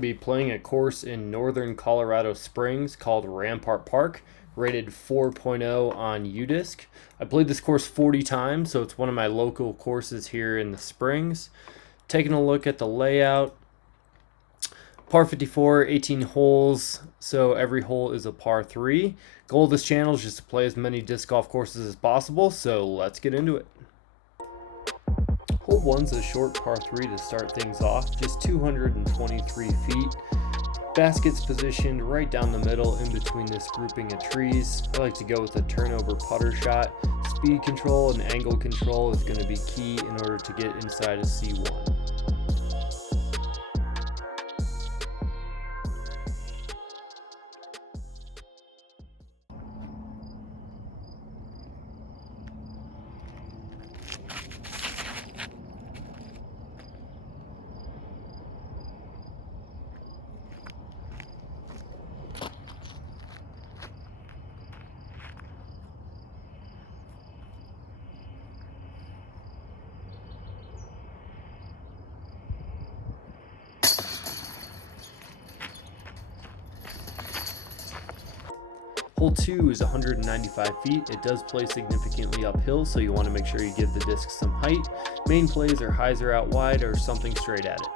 Be playing a course in northern Colorado Springs called Rampart Park, rated 4.0 on UDisc. I played this course 40 times, so it's one of my local courses here in the Springs. Taking a look at the layout, par 54, 18 holes, so every hole is a par 3. Goal of this channel is just to play as many disc golf courses as possible, so let's get into it. Hole 1's a short par 3 to start things off, just 223 feet. Basket's positioned right down the middle in between this grouping of trees. I like to go with a turnover putter shot. Speed control and angle control is going to be key in order to get inside of C1. Hole 2 is 195 feet. It does play significantly uphill, so you want to make sure you give the disc some height. Main plays are hyzer out wide or something straight at it.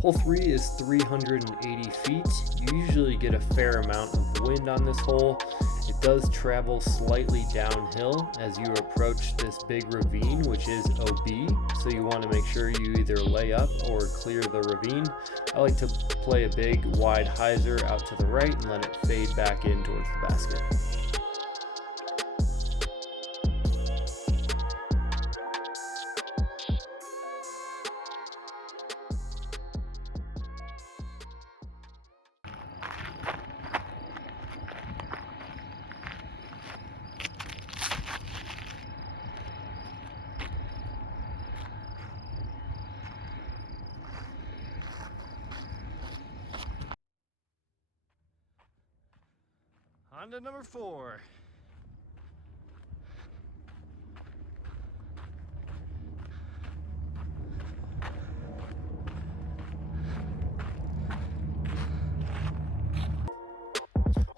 Hole 3 is 380 feet. You usually get a fair amount of wind on this hole. It does travel slightly downhill as you approach this big ravine, which is OB, so you want to make sure you either lay up or clear the ravine. I like to play a big wide hyzer out to the right and let it fade back in towards the basket. On to number 4.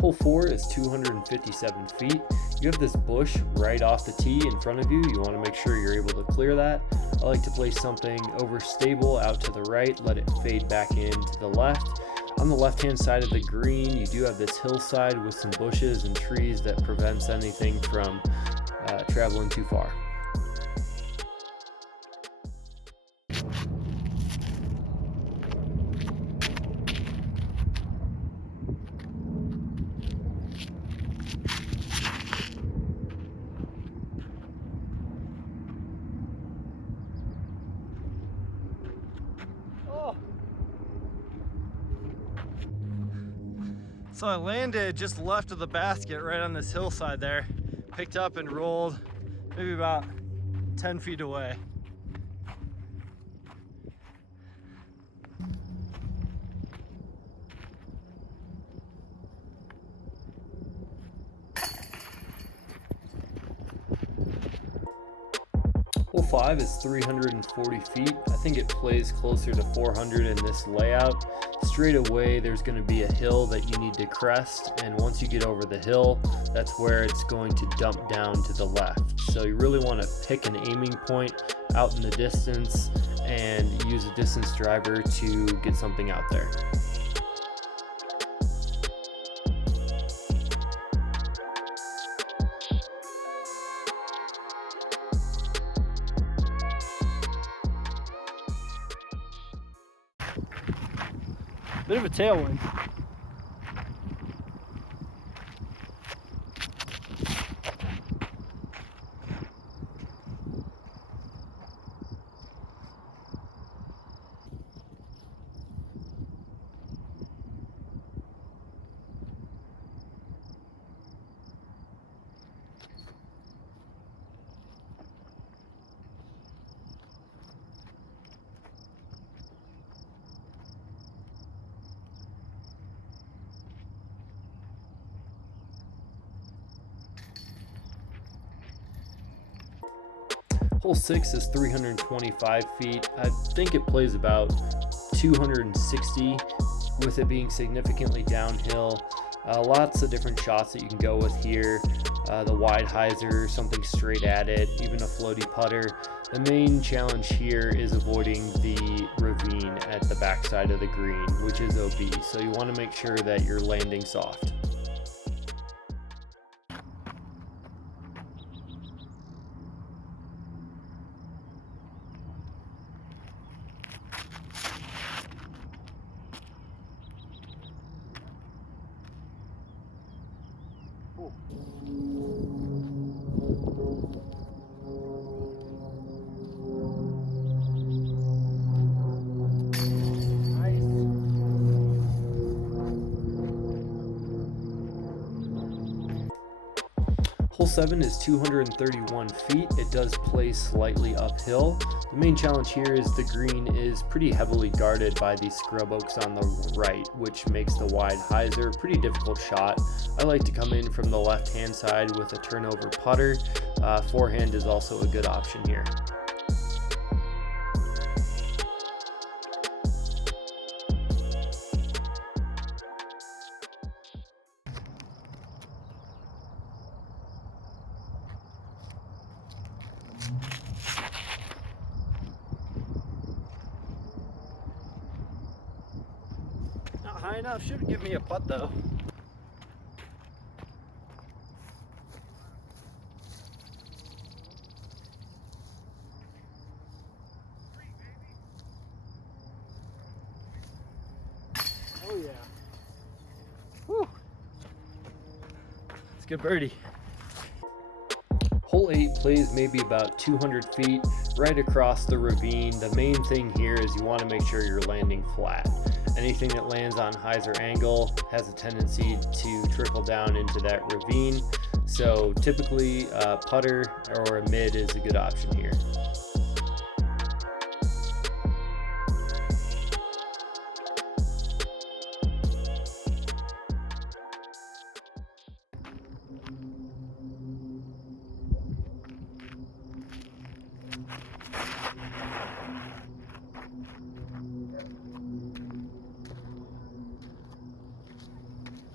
Hole 4 is 257 feet. You have this bush right off the tee in front of you. You want to make sure you're able to clear that. I like to place something overstable out to the right, let it fade back in to the left. On the left-hand side of the green, you do have this hillside with some bushes and trees that prevents anything from traveling too far. So I landed just left of the basket right on this hillside there, picked up and rolled maybe about 10 feet away. Hole 5 is 340 feet. I think it plays closer to 400 in this layout. Straight away, there's going to be a hill that you need to crest, and once you get over the hill, that's where it's going to dump down to the left. So you really want to pick an aiming point out in the distance and use a distance driver to get something out there. Bit of a tailwind. Hole 6 is 325 feet. I think it plays about 260, with it being significantly downhill. Lots of different shots that you can go with here. The wide hyzer, something straight at it, even a floaty putter. The main challenge here is avoiding the ravine at the backside of the green, which is OB, so you want to make sure that you're landing soft. Hole 7 is 231 feet. It does play slightly uphill. The main challenge here is the green is pretty heavily guarded by the scrub oaks on the right, which makes the wide hyzer a pretty difficult shot. I like to come in from the left hand side with a turnover putter. Forehand is also a good option here. Not high enough, should give me a putt though. Oh yeah. Woo. It's a good birdie. Hole 8 plays maybe about 200 feet right across the ravine. The main thing here is you want to make sure you're landing flat. Anything that lands on hyzer angle has a tendency to trickle down into that ravine. So typically a putter or a mid is a good option here.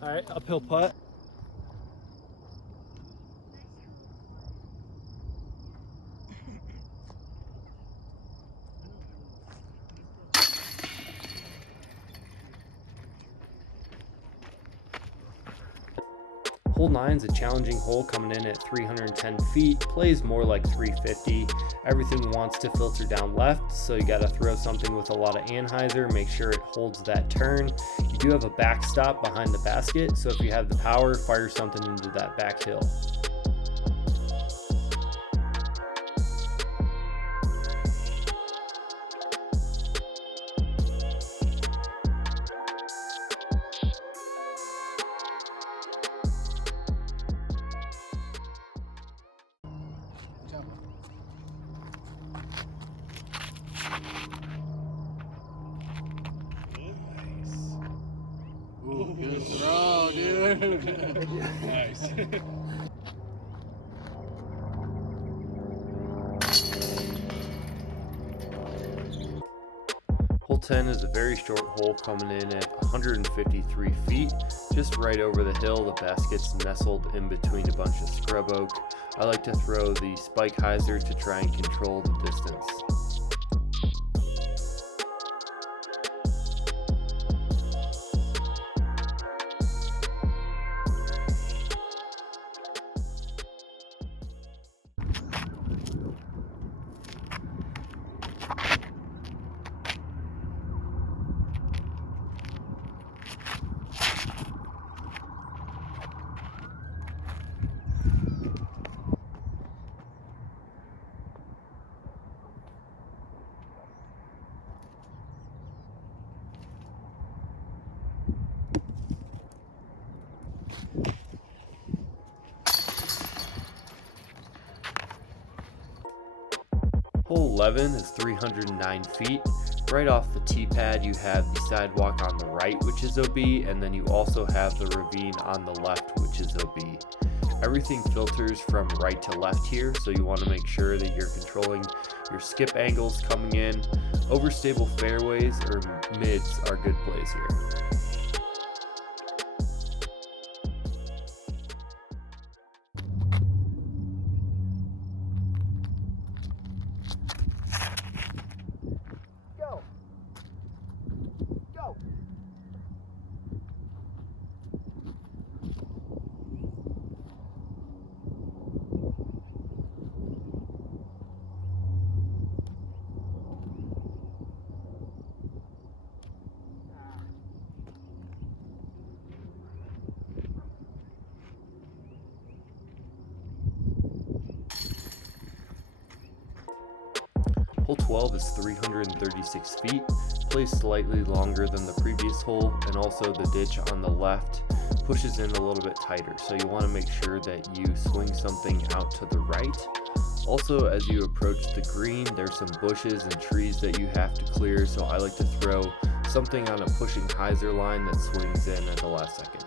All right, uphill putt. Hole 9 is a challenging hole coming in at 310 feet, plays more like 350. Everything wants to filter down left, so you got to throw something with a lot of anhyzer, make sure it holds that turn. You do have a backstop behind the basket, so if you have the power, fire something into that back hill. Ooh, good throw, dude. Nice. Hole 10 is a very short hole coming in at 153 feet, just right over the hill. The basket's nestled in between a bunch of scrub oak. I like to throw the spike hyzer to try and control the distance. Hole 11 is 309 feet. Right off the tee pad, you have the sidewalk on the right, which is OB, and then you also have the ravine on the left, which is OB. Everything filters from right to left here, so you want to make sure that you're controlling your skip angles coming in. Overstable fairways or mids are good plays here. Go. Go. Hole 12 is 336 feet, plays slightly longer than the previous hole, and also the ditch on the left pushes in a little bit tighter, so you want to make sure that you swing something out to the right. Also, as you approach the green, there's some bushes and trees that you have to clear, so I like to throw something on a pushing hyzer line that swings in at the last second.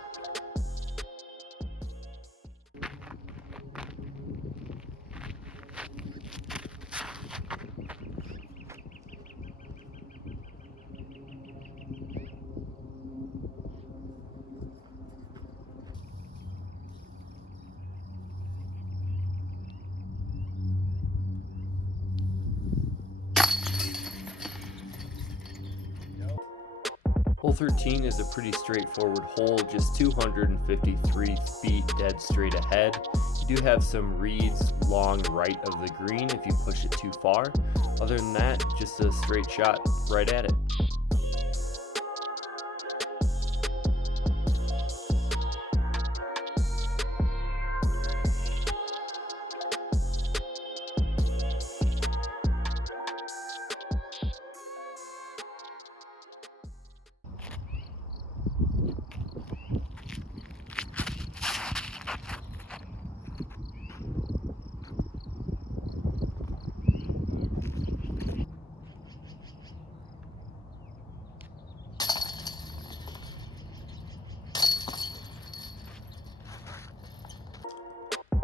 Hole 13 is a pretty straightforward hole, just 253 feet dead straight ahead. You do have some reeds long right of the green if you push it too far. Other than that, just a straight shot right at it.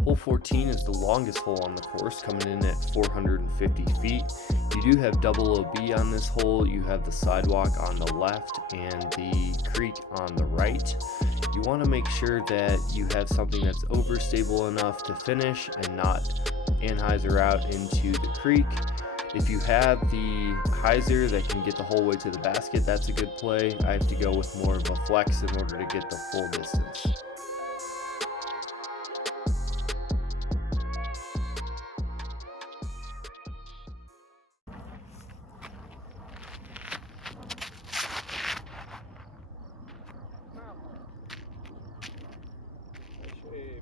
Hole 14 is the longest hole on the course, coming in at 450 feet. You do have double OB on this hole. You have the sidewalk on the left and the creek on the right. You want to make sure that you have something that's overstable enough to finish and not anhyzer out into the creek. If you have the hyzer that can get the whole way to the basket, that's a good play. I have to go with more of a flex in order to get the full distance.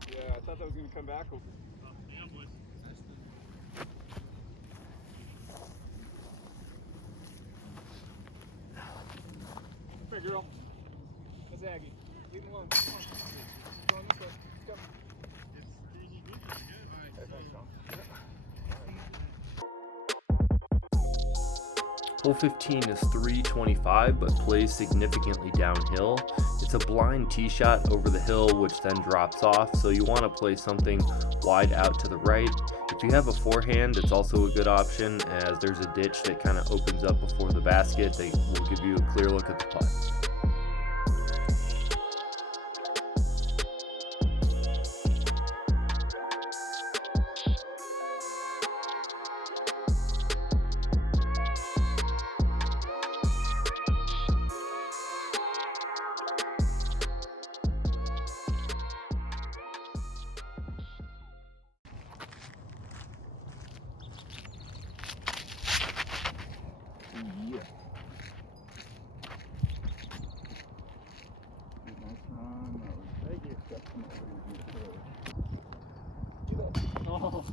Yeah, I thought that was going to come back. Hey, girl. That's Aggie. Leave him alone. Come on. Go on this way. Go. Hole 15 is 325 but plays significantly downhill. It's a blind tee shot over the hill which then drops off, so you want to play something wide out to the right. If you have a forehand, it's also a good option, as there's a ditch that kind of opens up before the basket that will give you a clear look at the putt. Oh.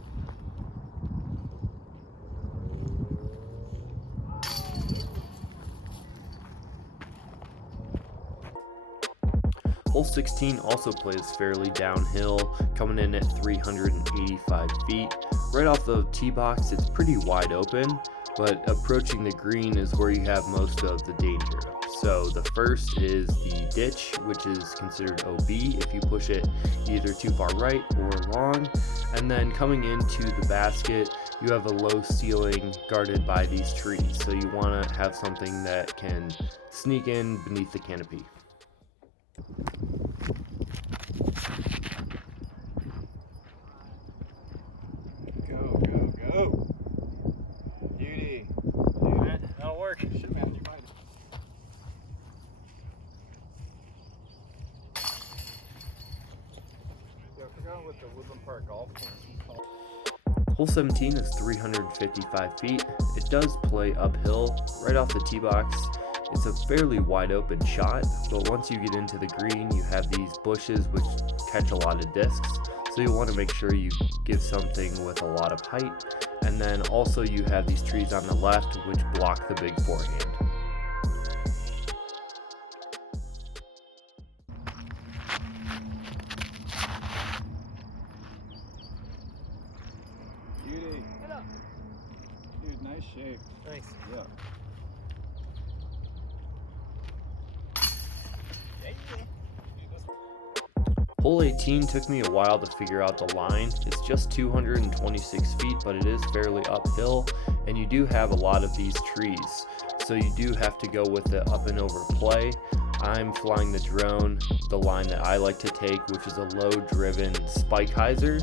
Hole 16 also plays fairly downhill, coming in at 385 feet. Right off the tee box, it's pretty wide open, but approaching the green is where you have most of the danger. So the first is the ditch, which is considered OB if you push it either too far right or long. And then coming into the basket, you have a low ceiling guarded by these trees. So you want to have something that can sneak in beneath the canopy. Go, go, go. Beauty. That'll work. Shit, man, you might. Yeah, I forgot what the Woodland Park golf course is called. Hole 17 is 355 feet. It does play uphill right off the tee box. It's a fairly wide open shot, but once you get into the green, you have these bushes which catch a lot of discs. So you want to make sure you give something with a lot of height. And then also you have these trees on the left which block the big forehand. Beauty. Dude, nice shape. Thanks. Yeah. Hole 18 took me a while to figure out the line. It's just 226 feet, but it is fairly uphill, and you do have a lot of these trees. So you do have to go with the up and over play. I'm flying the drone, the line that I like to take, which is a low driven spike hyzer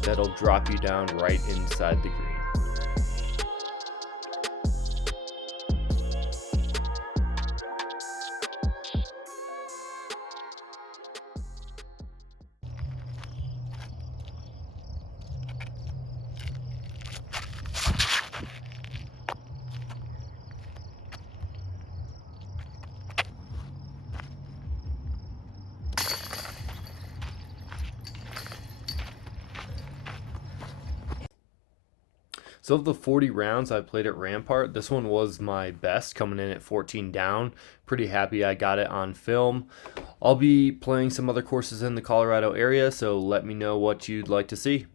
that'll drop you down right inside the green. So of the 40 rounds I played at Rampart, this one was my best, coming in at 14 down. Pretty happy I got it on film. I'll be playing some other courses in the Colorado area, so let me know what you'd like to see.